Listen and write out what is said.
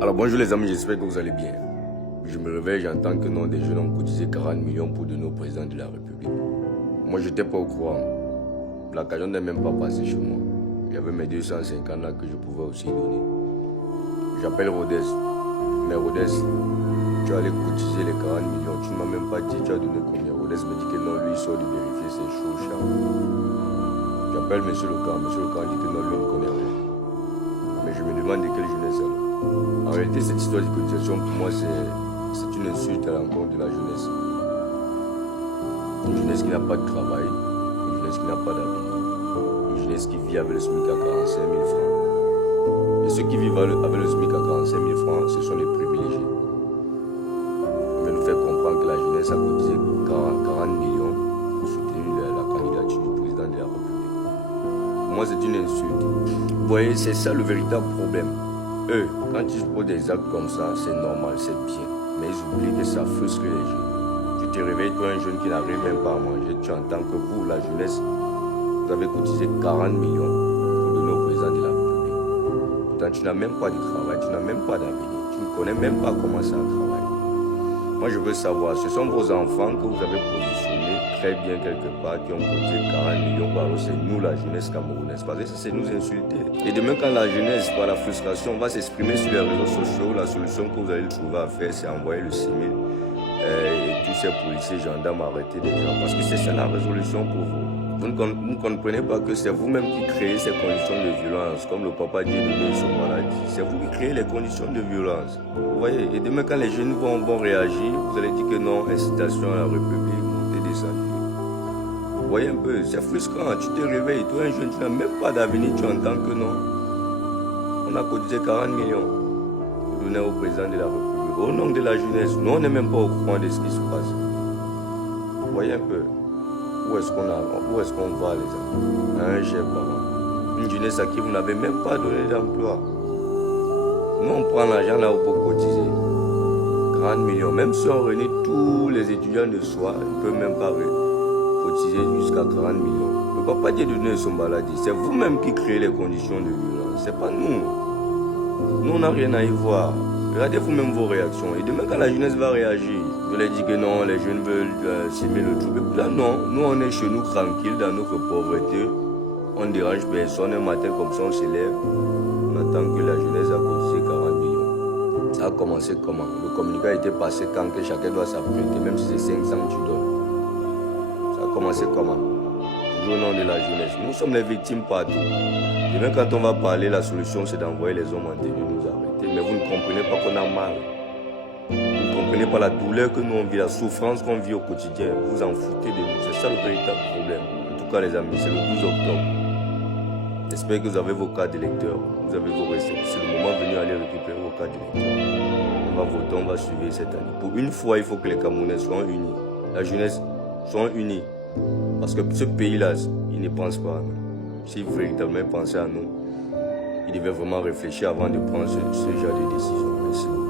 Alors bonjour les amis, j'espère que vous allez bien. Je me réveille, j'entends que non, des jeunes ont cotisé 40 millions pour donner au président de la République. Moi, je n'étais pas au courant. L'occasion n'est même pas passée chez moi. Il y avait mes 250 là que je pouvais aussi donner. J'appelle Rodez. Mais Rodez, tu allais cotiser les 40 millions. Tu ne m'as même pas dit, tu as donné combien? Rodez me dit que non, lui il sort de vérifier ses choses. J'appelle monsieur le camp. Monsieur le camp dit que non, lui il ne connaît rien. Mais je me demande de quelle jeunesse elle. En réalité, cette histoire de cotisation, pour moi, c'est une insulte à l'encontre de la jeunesse. Une jeunesse qui n'a pas de travail, une jeunesse qui n'a pas d'avenir, une jeunesse qui vit avec le SMIC à 45 000 francs. Et ceux qui vivent avec le SMIC à 45 000 francs, ce sont les privilégiés. On va nous faire comprendre que la jeunesse a cotisé 40 millions pour soutenir la candidature du président de la République. Pour moi, c'est une insulte. Vous voyez, c'est ça le véritable problème. Eux, quand ils posent des actes comme ça, c'est normal, c'est bien. Mais ils oublient que ça frustre les jeunes. Tu te réveilles, toi, un jeune qui n'arrive même pas à manger. Tu entends que vous, la jeunesse, vous avez cotisé 40 millions pour donner au président de la République. Pourtant, tu n'as même pas de travail, tu n'as même pas d'avenir. Tu ne connais même pas comment ça travaille. Moi, je veux savoir, ce sont vos enfants que vous avez positionnés très bien quelque part, qui ont cotisé 40 millions. Alors, c'est nous, la jeunesse camerounaise. Parce que c'est nous insulter. Et demain, quand la jeunesse, par la frustration, va s'exprimer sur les réseaux sociaux, la solution que vous allez trouver à faire, c'est envoyer le 6 000 et tous ces policiers, gendarmes arrêter des gens. Parce que c'est ça la résolution pour vous. Vous ne comprenez pas que c'est vous-même qui créez ces conditions de violence. Comme le papa dit de son maladie. C'est vous qui créez les conditions de violence. Vous voyez, et demain, quand les jeunes vont réagir, vous allez dire que non, incitation à la République, montée descendue. Vous voyez un peu, c'est frustrant. Tu te réveilles, toi un jeune, tu n'as même pas d'avenir, tu entends que non. On a cotisé 40 millions pour donner au président de la République. Au nom de la jeunesse, nous on n'est même pas au courant de ce qui se passe. Vous voyez un peu, où est-ce qu'on va les amis? Un chef parent, une jeunesse à qui vous n'avez même pas donné d'emploi. Nous on prend l'argent là pour cotiser. 40 millions, même si on réunit tous les étudiants de soir, ils ne peuvent même pas cotiser jusqu'à 40 millions. Le papa dit de donner son maladie. C'est vous-même qui créez les conditions de violence. C'est pas nous. Nous, on n'a rien à y voir. Regardez vous-même vos réactions. Et demain, quand la jeunesse va réagir, vous allez dire que non, les jeunes veulent s'aimer le truc. Et là, non. Nous, on est chez nous tranquille dans notre pauvreté. On ne dérange personne. Un matin comme ça, on se lève. On attend que la jeunesse a cotisé 40 millions. Ça a commencé comment? Le communiqué a été passé quand que chacun doit s'apprêter, même si c'est 500 que tu donnes. Ça a commencé comment? Toujours au nom de la jeunesse. Nous sommes les victimes partout. Et même quand on va parler, la solution c'est d'envoyer les hommes en tenue nous arrêter. Mais vous ne comprenez pas qu'on a mal. Vous ne comprenez pas la douleur que nous on vit, la souffrance qu'on vit au quotidien. Vous en foutez de nous. C'est ça le véritable problème. En tout cas les amis, c'est le 12 octobre. J'espère que vous avez vos cartes d'électeurs. Vous avez vos recettes. C'est le moment venu aller récupérer vos cartes d'électeurs. On va voter, on va suivre cette année. Pour une fois, il faut que les Camerounais soient unis. La jeunesse soit unie. Parce que ce pays-là, il ne pense pas à nous. S'il véritablement pensait à nous, il devait vraiment réfléchir avant de prendre ce genre de décision. Merci beaucoup.